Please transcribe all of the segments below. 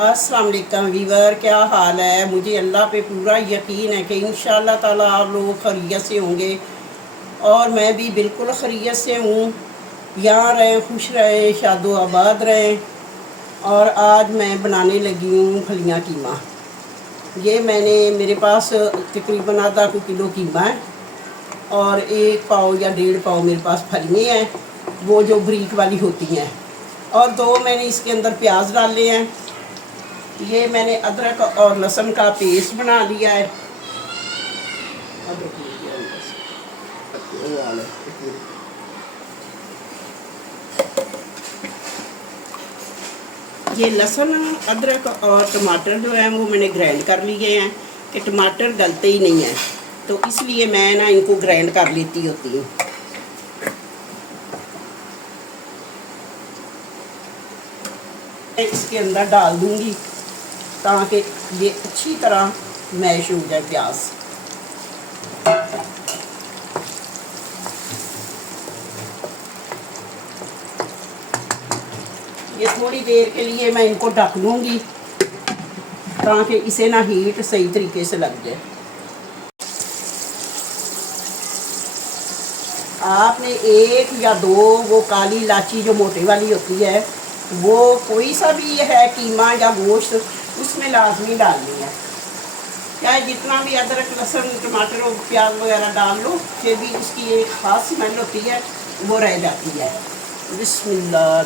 अस्सलाम वालेकुम वीवर, क्या हाल है। मुझे अल्लाह पे पूरा यकीन है कि इंशाअल्लाह ताला आप लोग खैरियत से होंगे और मैं भी बिल्कुल खैरियत से हूँ। यहाँ रहें, खुश रहें, शादो आबाद रहें। और आज मैं बनाने लगी हूँ फलियाँ कीमा। ये मेरे पास तकरीबन आधा किलो कीमा है और 1 पाव या 1.5 पाव मेरे पास फलियाँ हैं, वो जो बरीक वाली होती हैं। और 2 मैंने इसके अंदर प्याज डाले हैं। ये मैंने अदरक और लहसुन का पेस्ट बना लिया है। ये लहसुन, अदरक और टमाटर जो है वो मैंने ग्राइंड कर लिए हैं कि टमाटर गलते ही नहीं है, तो इसलिए मैं ना इनको ग्राइंड कर लेती होती हूँ। इसके अंदर डाल दूंगी ताकि ये अच्छी तरह मैश हो जाए प्याज। ये थोड़ी देर के लिए मैं इनको ढक लूँगी ताकि इसे ना हीट सही तरीके से लग जाए। आपने 1 या 2 वो काली इलायची जो मोटे वाली होती है, वो कोई सा भी है कीमा या गोश्त, उसमें लाजमी डालनी है। चाहे जितना भी अदरक लहसुन टमाटर और प्याज वगैरह डाल लो, फिर भी उसकी एक ख़ास स्मेल होती है, वो रह जाती है। बिस्मिल्लाह।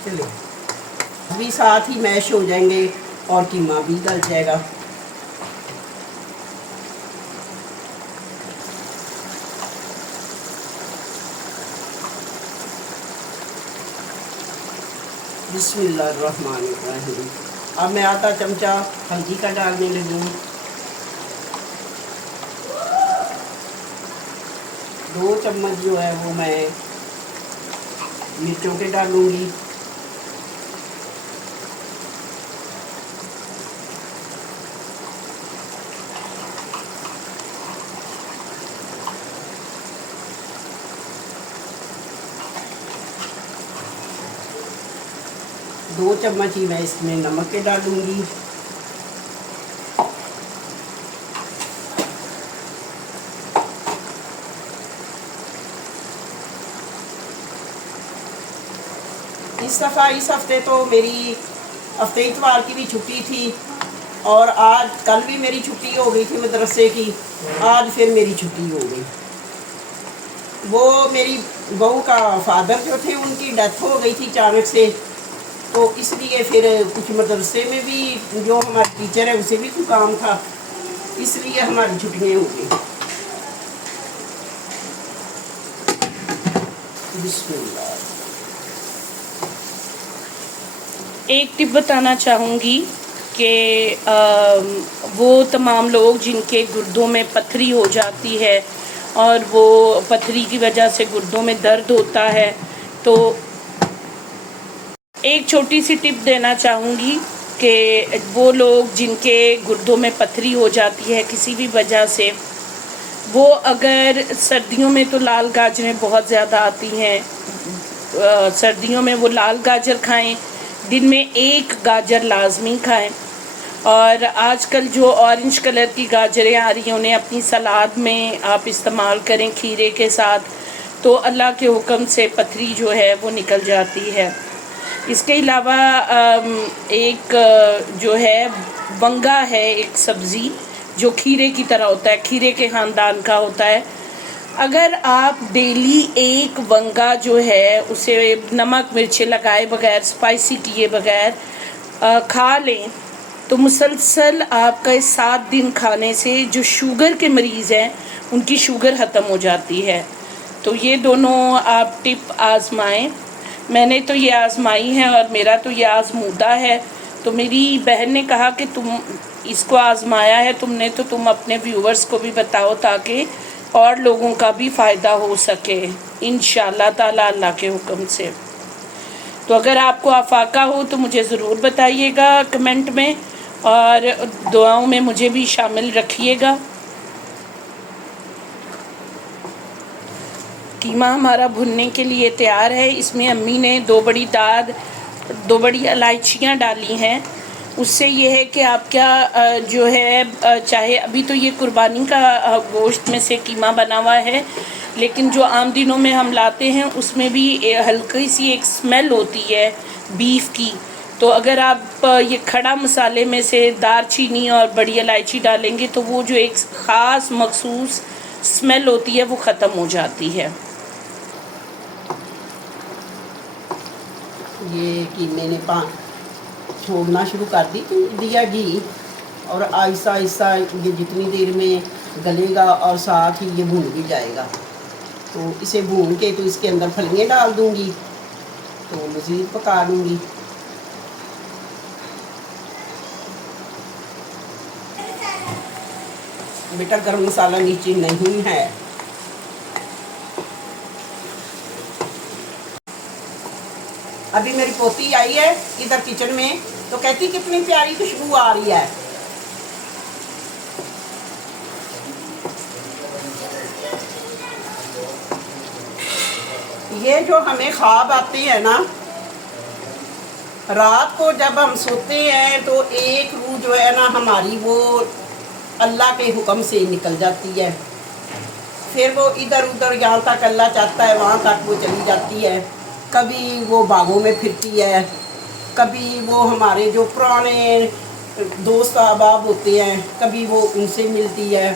चलिए, भी साथ ही मैश हो जाएंगे और कीमा भी गल जाएगा। बिस्मिल्लाहिर्रहमानिर्रहीम। अब मैं आधा चमचा हल्दी का डालने लगी हूँ। 2 चम्मच जो है वो मैं मिर्चों के डालूँगी। दो चम्मच ही मैं इसमें नमक के डालूँगी। इस हफ्ते तो मेरी हफ्ते इतवार की भी छुट्टी थी और आज कल भी मेरी छुट्टी हो गई थी मदरसे की। आज फिर मेरी छुट्टी हो गई। वो मेरी बहू का फादर जो थे उनकी डेथ हो गई थी अचानक से, तो इसलिए फिर कुछ मदरसे में भी जो हमारे टीचर है उसे भी कुछ काम था, इसलिए हमारी छुट्टियाँ हो गई। बिस्मिल्लाह। एक टिप बताना चाहूँगी कि वो तमाम लोग जिनके गुर्दों में पथरी हो जाती है और वो पथरी की वजह से गुर्दों में दर्द होता है, तो एक छोटी सी टिप देना चाहूँगी कि वो लोग जिनके गुर्दों में पथरी हो जाती है किसी भी वजह से, वो अगर सर्दियों में तो लाल गाजरें बहुत ज़्यादा आती हैं, सर्दियों में वो लाल गाजर खाएं, दिन में 1 गाजर लाजमी खाएं। और आजकल जो ऑरेंज कलर की गाजरें आ रही हैं उन्हें अपनी सलाद में आप इस्तेमाल करें खीरे के साथ, तो अल्लाह के हुक्म से पथरी जो है वो निकल जाती है। इसके अलावा एक जो है वंगा है, एक सब्ज़ी जो खीरे की तरह होता है, खीरे के ख़ानदान का होता है। अगर आप डेली 1 वंगा जो है उसे नमक मिर्ची लगाए बगैर, स्पाइसी किए बगैर खा लें, तो मुसलसल आपका 7 दिन खाने से जो शुगर के मरीज़ हैं उनकी शुगर ख़त्म हो जाती है। तो ये दोनों आप टिप आज़माएं। मैंने तो ये आज़माई है और मेरा तो ये आज़मूदा है। तो मेरी बहन ने कहा कि तुम इसको आज़माया है तुमने, तो तुम अपने व्यूवर्स को भी बताओ ताकि और लोगों का भी फ़ायदा हो सके इंशाअल्लाह ताला अल्लाह के हुक्म से। तो अगर आपको आफाका हो तो मुझे ज़रूर बताइएगा कमेंट में, और दुआओं में मुझे भी शामिल रखिएगा। कीमा हमारा भुनने के लिए तैयार है। इसमें अम्मी ने 2 बड़ी इलायचियाँ डाली हैं। उससे ये है कि आपका जो है चाहे अभी तो ये कुर्बानी का गोश्त में से कीमा बना हुआ है, लेकिन जो आम दिनों में हम लाते हैं उसमें भी हल्की सी एक स्मेल होती है बीफ की। तो अगर आप ये खड़ा मसाले में से दालचीनी और बड़ी इलायची डालेंगे तो वो जो एक ख़ास मखसूस स्मेल होती है वो ख़त्म हो जाती है। ये कीमे ने छोड़ना शुरू कर दिया घी, और आहिस्ता आहिस्ता ये जितनी देर में गलेगा और साथ ही ये भून भी जाएगा। तो इसे भून के तो इसके अंदर फलियाँ डाल दूँगी, तो मज़ीद पका लूँगी। बेटा गरम मसाला नीचे नहीं है। अभी मेरी पोती आई है इधर किचन में, तो कहती कितनी प्यारी खुशबू आ रही है। ये जो हमें ख्वाब आते हैं ना, रात को जब हम सोते हैं तो एक रूह जो है ना हमारी, वो अल्लाह के हुक्म से निकल जाती है। फिर वो इधर उधर जहाँ तक अल्लाह चाहता है वहाँ तक वो चली जाती है। कभी वो बागों में फिरती है, कभी वो हमारे जो पुराने दोस्त अहबाब होते हैं कभी वो उनसे मिलती है,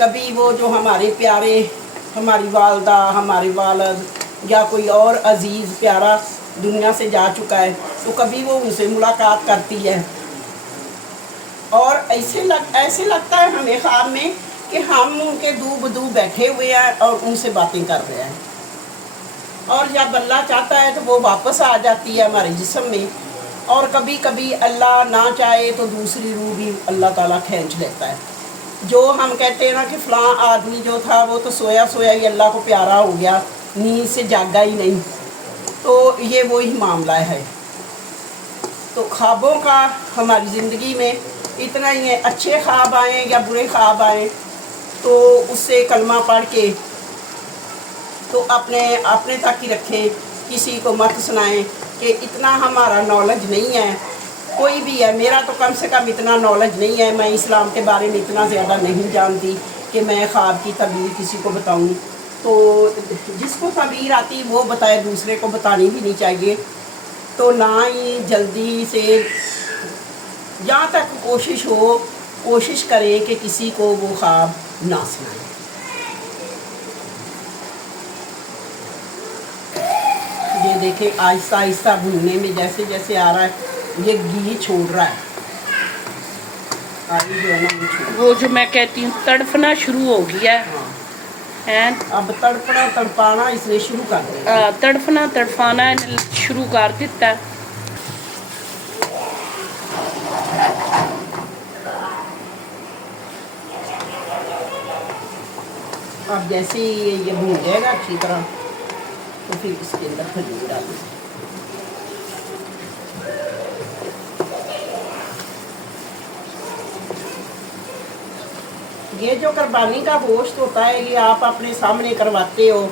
कभी वो जो हमारे प्यारे, हमारी वालदा, हमारे वालद या कोई और अजीज़ प्यारा दुनिया से जा चुका है तो कभी वो उनसे मुलाकात करती है। और ऐसे लगता है हमें ख्वाब में कि हम उनके दूबदू बैठे हुए हैं और उनसे बातें कर रहे हैं। और जब अल्लाह चाहता है तो वो वापस आ जाती है हमारे जिस्म में, और कभी कभी अल्लाह ना चाहे तो दूसरी रूह भी अल्लाह ताला खींच लेता है। जो हम कहते हैं ना कि फ़लाँ आदमी जो था वो तो सोया सोया ही अल्लाह को प्यारा हो गया, नींद से जागा ही नहीं, तो ये वही मामला है। तो ख्वाबों का हमारी ज़िंदगी में इतना ही है, अच्छे ख्वाब आएँ या बुरे ख्वाब आएँ तो उससे कलमा पढ़ के तो अपने तक ही रखें, किसी को मत सुनाएं कि इतना हमारा नॉलेज नहीं है। कोई भी है, मेरा तो कम से कम इतना नॉलेज नहीं है, मैं इस्लाम के बारे में इतना ज़्यादा नहीं जानती कि मैं ख्वाब की तबीर किसी को बताऊं। तो जिसको तबीर आती वो बताए, दूसरे को बतानी भी नहीं चाहिए। तो ना ही जल्दी से, जहाँ तक कोशिश हो, कोशिश करें कि किसी को वो ख्वाब ना सुनाएं। ये देखें आहिस्ता आहिस्ता भूनने में जैसे जैसे आ रहा है ये घी छोड़ रहा है, जो है ना वो जो मैं कहती हूँ तड़फना शुरू हो गया है। अब तड़पना तड़पाना इसने शुरू कर दिया, तड़फना तड़फाना शुरू कर दिता है। अब जैसे ही ये भून जाएगा अच्छी तरह तो फिर इसके अंदर खजूर डालें। ये जो कुर्बानी का गोश्त होता है ये आप अपने सामने करवाते हो,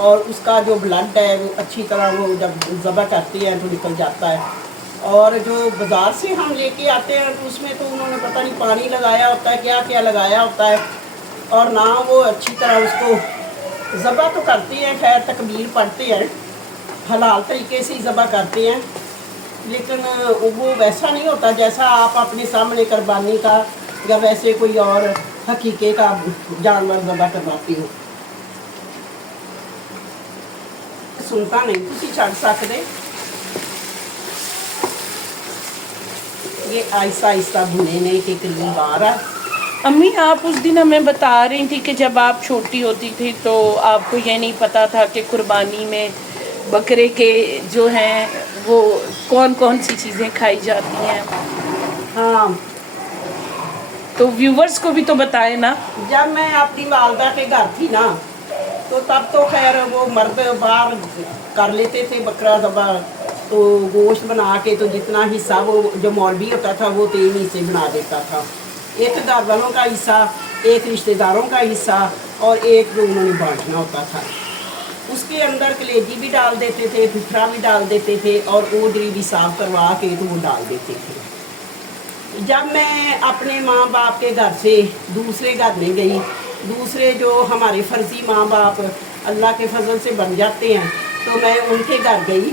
और उसका जो ब्लड है वो अच्छी तरह वो जब ज़बह करते हैं तो निकल जाता है। और जो बाज़ार से हम लेके आते हैं तो उसमें तो उन्होंने पता नहीं पानी लगाया होता है, क्या क्या लगाया होता है, और ना वो अच्छी तरह उसको ज़बह तो करते हैं, खैर तकबीर पढ़ते हैं, हलाल तरीके से ही ज़बह करते हैं, लेकिन वो वैसा नहीं होता जैसा आप अपने सामने कुर्बानी का या वैसे कोई और हकीके का जानवर ज़बह करवाती हो। सुनता नहीं, तुसी छड़ सकते। ये आहिस्ता आहिस्ता भुने ने के करीब आ रहा है। अम्मी आप उस दिन हमें बता रही थी कि जब आप छोटी होती थी तो आपको ये नहीं पता था कि कुर्बानी में बकरे के जो हैं वो कौन कौन सी चीज़ें खाई जाती हैं। हाँ, तो व्यूवर्स को भी तो बताए ना। जब मैं अपनी वालदा के घर थी ना तो तब तो खैर वो मर्द बाहर कर लेते थे बकरा ज़बह, तो गोश्त बना के तो जितना हिस्सा वो जो मौलवी होता था वो 3 हिस्से बना देता था, एक घर वालों का हिस्सा, एक रिश्तेदारों का हिस्सा और एक जो उन्होंने बांटना होता था। उसके अंदर कलेजी भी डाल देते थे, फिफरा भी डाल देते थे और ओदरी भी साफ करवा के तो वो डाल देते थे। जब मैं अपने माँ बाप के घर से दूसरे घर में गई, दूसरे जो हमारे फ़र्ज़ी माँ बाप अल्लाह के फजल से बन जाते हैं, तो मैं उनके घर गई।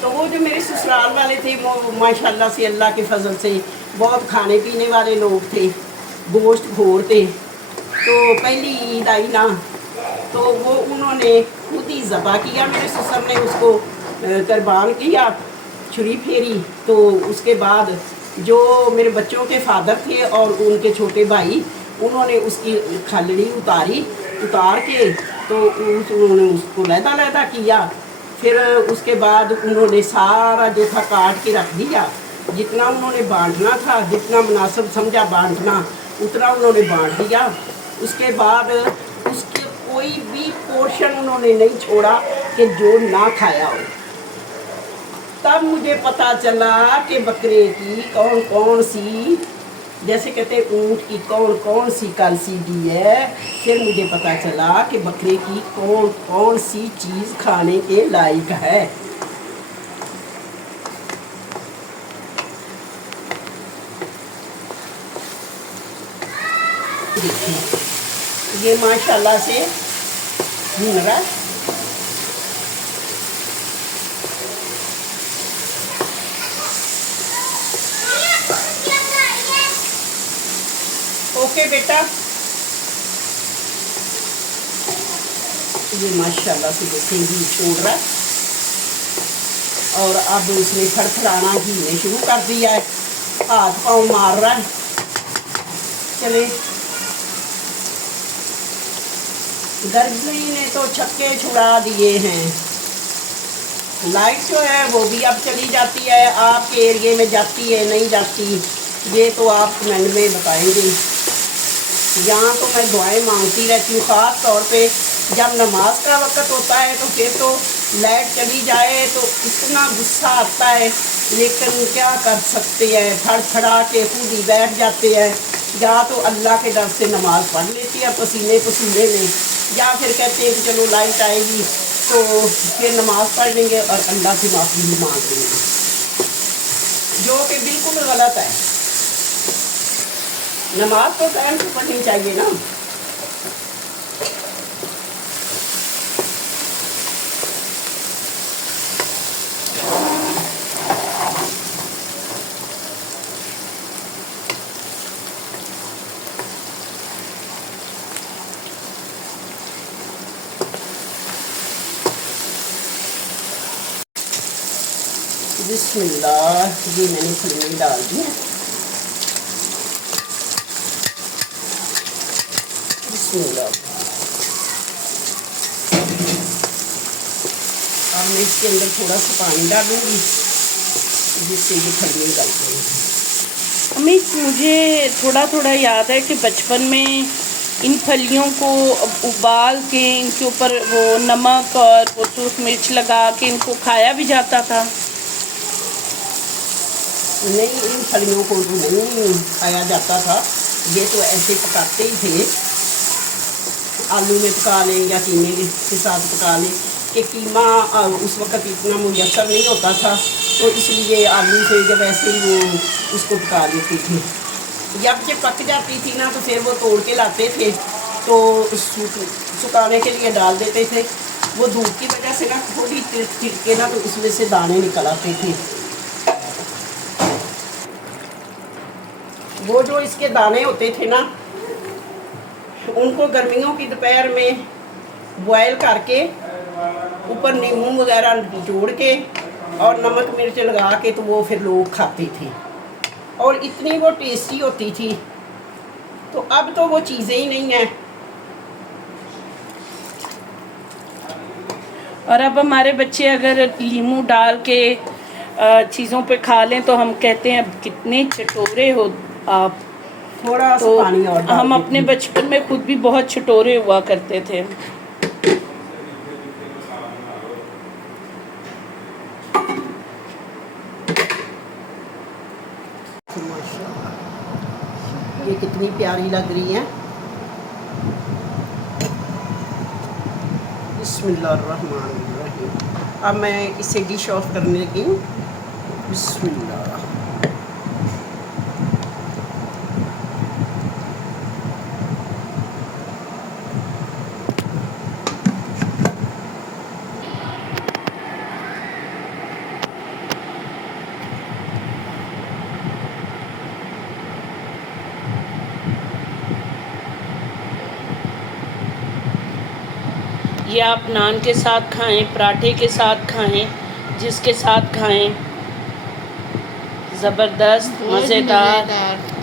तो वो जो मेरे ससुराल वाले थे वो माशाल्लाह से अल्लाह के फजल से बहुत खाने पीने वाले लोग थे, गोश्त खोर थे। तो पहली ईद आई ना, तो वो उन्होंने खुद ही ज़बा किया, मेरे ससुर ने उसको कुर्बान किया, छुरी फेरी। तो उसके बाद जो मेरे बच्चों के फादर थे और उनके छोटे भाई, उन्होंने उसकी खलड़ी उतार के तो उन्होंने उसको लहदा किया। फिर उसके बाद उन्होंने सारा जो था काट के रख दिया, जितना उन्होंने बांटना था, जितना मुनासिब समझा बांटना उतना उन्होंने बांट दिया। उसके बाद उसके कोई भी पोर्शन उन्होंने नहीं छोड़ा कि जो ना खाया हो। तब मुझे पता चला कि बकरे की कौन कौन सी, जैसे कहते ऊँट की कौन कौन सी कैल्सीडी है। फिर मुझे पता चला कि बकरे की कौन कौन सी चीज़ खाने के लायक है। देखिए ये माशाल्लाह से भून रहा है। ओके बेटा, ये माशाल्लाह से जैसे घी छोड़ रहा है और अब उसने फड़फड़ाना घी ने शुरू कर दिया है, हाथ पाँव मार रहा है। चले, गर्मी ने तो छक्के छुड़ा दिए हैं। लाइट जो है वो भी अब चली जाती है, आपके एरिए में जाती है नहीं जाती ये तो आप कमेंट में बताएंगे। यहाँ तो मैं दुआएं मांगती रहती हूँ, ख़ास तौर पे जब नमाज का वक़्त होता है तो फिर तो लाइट चली जाए तो इतना गुस्सा आता है, लेकिन क्या कर सकते हैं, फड़फड़ा के खुद ही बैठ जाते हैं। या तो अल्लाह के डर से नमाज़ पढ़ लेती है पसीने पसीने में, या फिर कहते हैं कि चलो लाइट आएगी तो फिर नमाज़ पढ़ लेंगे और अल्लाह से माफ़ी भी मांग लेंगे, जो कि बिल्कुल गलत है। नमाज तो टाइम से पढ़नी चाहिए ना। बिस्मिल्लाह, ये मैंने फलियाँ डाल दी हैं। बिस्मिल्लाह, अब मैं इसके अंदर थोड़ा सा पानी डालूंगी जिससे ये फलियाँ गल जाएंगी। अमित, मुझे थोड़ा थोड़ा याद है कि बचपन में इन फलियों को उबाल के इनके ऊपर वो नमक और वो सूख मिर्च लगा के इनको खाया भी जाता था। नहीं, इन फलियों को नहीं खाया जाता था, ये तो ऐसे पकाते ही थे, आलू में पका लें या कीमे के साथ पका लें, कि कीमा उस वक़्त इतना मुयसर नहीं होता था, तो इसलिए आलू से जब ऐसे ही वो उसको पका लेते थे। जब पक जाती थी ना तो फिर वो तोड़ के लाते थे, तो सुखाने के लिए डाल देते थे। वो धूप की वजह से ना थोड़ी तिरके ना तो उसमें से दाने निकल आते थे। वो जो इसके दाने होते थे ना, उनको गर्मियों की दोपहर में बॉयल करके ऊपर नींबू वगैरह निचोड़ के और नमक मिर्च लगा के तो वो फिर लोग खाते थे और इतनी वो टेस्टी होती थी। तो अब तो वो चीज़ें ही नहीं हैं। और अब हमारे बच्चे अगर लीमू डाल के चीज़ों पे खा लें तो हम कहते हैं कितने चटोरे हो आप। थोड़ा सा तो पानी और डाल हम देती अपने हूँ। बचपन में खुद भी बहुत चटोरे हुआ करते थे। माशाल्लाह, ये कितनी प्यारी लग रही है। बिस्मिल्लाहिर्रहमानिर्रहीम। अब मैं इसे डिश ऑफ करने लगी हूँ। बिस्मिल्लाह। ये आप नान के साथ खाएं, पराठे के साथ खाएं, जिसके साथ खाएं, ज़बरदस्त, बहुत मज़ेदार। मज़ेदार।